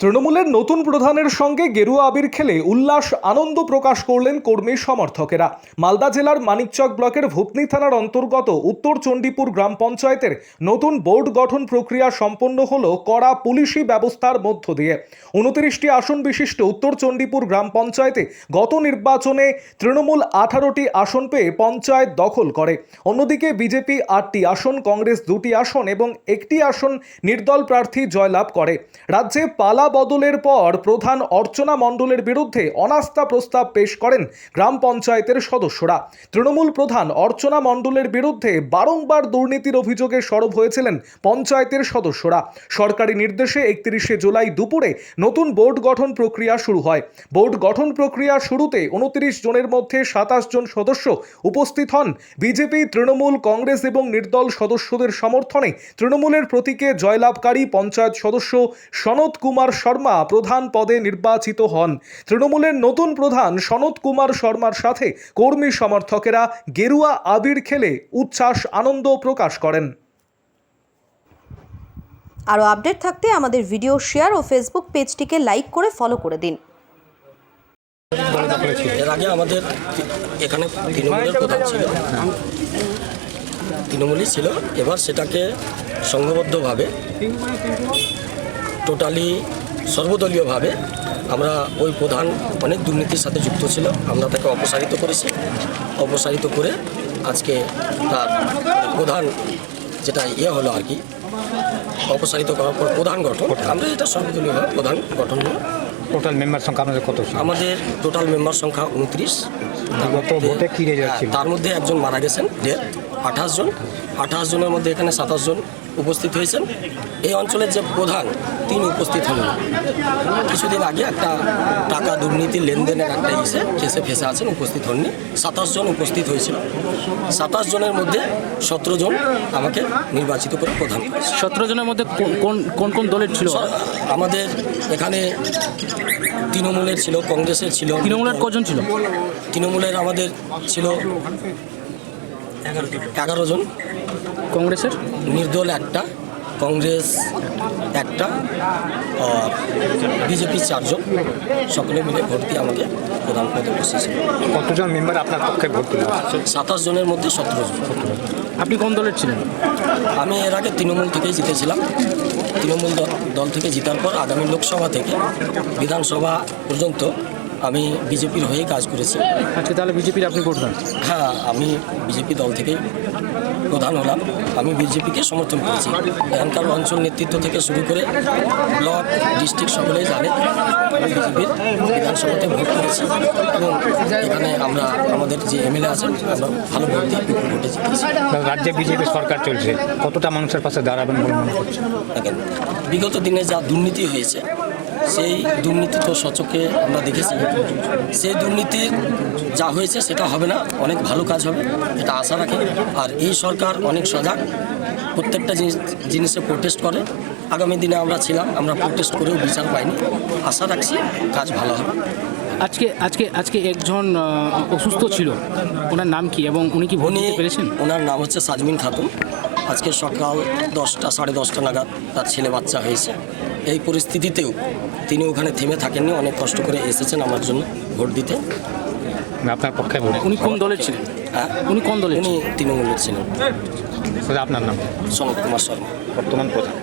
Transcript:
তৃণমূলের নতুন প্রধানের সঙ্গে গেরুয়া আবির খেলে উল্লাস আনন্দ প্রকাশ করলেন কর্মী সমর্থকেরা। মালদা জেলার মানিকচক ব্লকের ভূতনি থানার অন্তর্গত উত্তর চণ্ডীপুর গ্রাম পঞ্চায়েতের নতুন বোর্ড গঠন প্রক্রিয়া সম্পন্ন হলো কড়া পুলিশি ব্যবস্থার মধ্য দিয়ে। 29টি আসন বিশিষ্ট উত্তর চণ্ডীপুর গ্রাম পঞ্চায়েতে গত নির্বাচনে তৃণমূল 18টি আসন পেয়ে পঞ্চায়েত দখল করে। অন্যদিকে বিজেপি 8টি আসন, কংগ্রেস 2টি আসন এবং 1টি আসন নির্দল প্রার্থী জয়লাভ করে। রাজ্যে পালা বদলের পর প্রধান অর্চনা মণ্ডলের বিরুদ্ধে অনাস্থা প্রস্তাব পেশ করেন গ্রাম পঞ্চায়েতের সদস্যরা। তৃণমূল প্রধান অর্চনা মণ্ডলের বিরুদ্ধে বারংবার দুর্নীতির অভিযোগে সরব হয়েছিলেন পঞ্চায়েতের সদস্যরা। সরকারি নির্দেশে 31শে জুলাই দুপুরে নতুন বোর্ড গঠন প্রক্রিয়া শুরু হয়। বোর্ড গঠন প্রক্রিয়া শুরুতে 29 জনের মধ্যে 27 জন সদস্য উপস্থিত হন। বিজেপি, তৃণমূল, কংগ্রেস এবং নির্দল সদস্যদের সমর্থনে তৃণমূলের প্রতীকে জয়লাভকারী পঞ্চায়েত সদস্য সনত কুমার শর্মা প্রধান পদে নির্বাচিত হন। তৃণমূলের নতুন প্রধান সনত কুমার শর্মার সাথে কর্মী সমর্থকেরা গেরুয়া আবির খেলে উচ্ছ্বাস আনন্দ প্রকাশ করেন। আরও আপডেট থাকতে আমাদের ভিডিও শেয়ার ও ফেসবুক পেজটিকে লাইক করে ফলো করে দিন। এর আগে আমাদের এখানে তৃণমূলের প্রধান ছিল, তৃণমূলই ছিল। এবার সেটাকে সংঘবদ্ধভাবে টোটালি সর্বদলীয়ভাবে আমরা ওই প্রধান অনেক দুর্নীতির সাথে যুক্ত ছিল, আমরা তাকে অপসারিত করেছি। অপসারিত করে আজকে তার প্রধান যেটা হলো আর কি, অপসারিত করার পর প্রধান গঠন, আমরা এটা সর্বদলীয়ভাবে প্রধান গঠন হলো। টোটাল মেম্বার সংখ্যা আমাদের কত? আমাদের টোটাল মেম্বার সংখ্যা 29। তার মধ্যে একজন মারা গেছেন, 28 জন। 28 জনের মধ্যে এখানে 27 জন উপস্থিত হয়েছেন। এই অঞ্চলের যে প্রধান তিনি উপস্থিত হন। কিছুদিন আগে একটা টাকা দুর্নীতি লেনদেনের একটা কেসে ফেসে আছেন, উপস্থিত হননি। 27 জন উপস্থিত হয়েছিল। 27 জনের মধ্যে 17 জন আমাকে নির্বাচিত করে প্রধান করেছে। 17 জনের মধ্যে কোন কোন দলের ছিল? আমাদের এখানে তৃণমূলের ছিল, কংগ্রেসের ছিল। তৃণমূলের কজন ছিল? তৃণমূলের আমাদের ছিল 11 জন, কংগ্রেসের নির্দল একটা, কংগ্রেস একটা, আর বিজেপি 4 জন। সকলে মিলে ভোট দিয়ে আমাকে প্রধান পদে বসেছে। কতজন মেম্বার আপনার পক্ষে ভোট দিল? 27 জনের মধ্যে 17 জন। আপনি কোন দলের ছিলেন? আমি এর আগে তৃণমূল থেকেই জিতেছিলাম। তৃণমূল দল থেকে জেতার পর আগামী লোকসভা থেকে বিধানসভা পর্যন্ত আমি বিজেপির হয়ে কাজ করেছি। আজকে তাহলে বিজেপির আপনি প্রধান? হ্যাঁ, আমি বিজেপি দল থেকেই প্রধান হলাম। আমি বিজেপিকে সমর্থন করেছি। এখানকার অঞ্চল নেতৃত্ব থেকে শুরু করে ব্লক, ডিস্ট্রিক্ট সকলেই জানে আমি বিজেপির বিধানসভাতে ভোট করেছি এবং এখানে আমরা আমাদের যে এমএলএ আছেন আমরা ভালো ভোট দিয়ে ভোটে জিতেছি। রাজ্যে বিজেপি সরকার চলছে, কতটা মানুষের পাশে দাঁড়াবেন বলে মনে করছেন? দেখেন, বিগত দিনে যা দুর্নীতি হয়েছে সেই দুর্নীতি তো সচক্ষে আমরা দেখেছি। সেই দুর্নীতির যা হয়েছে সেটা হবে না, অনেক ভালো কাজ হবে, এটা আশা রাখি। আর এই সরকার অনেক সজাগ, প্রত্যেকটা জিনিসে প্রোটেস্ট করে। আগামী দিনে আমরা ছিলাম, আমরা প্রোটেস্ট করেও বিচার পাইনি। আশা রাখছি কাজ ভালো হবে। আজকে একজন অসুস্থ ছিল, ওনার নাম কি এবং উনি কি ভোট দিতে পেরেছেন? ওনার নাম হচ্ছে সাজমিন খাতুন। আজকে সকাল 10টা, 10:30 নাগাদ তার ছেলে বাচ্চা হয়েছে। এই পরিস্থিতিতেও তিনি ওখানে থেমে থাকেননি, অনেক কষ্ট করে এসেছেন আমার জন্য ভোট দিতে। আপনার পক্ষে ভোট? উনি কোন দলের ছিলেন? হ্যাঁ, উনি কোন দলের? উনি তৃণমূলের ছিলেন। আপনার নাম? সনত কুমার শর্মা, বর্তমান প্রধান।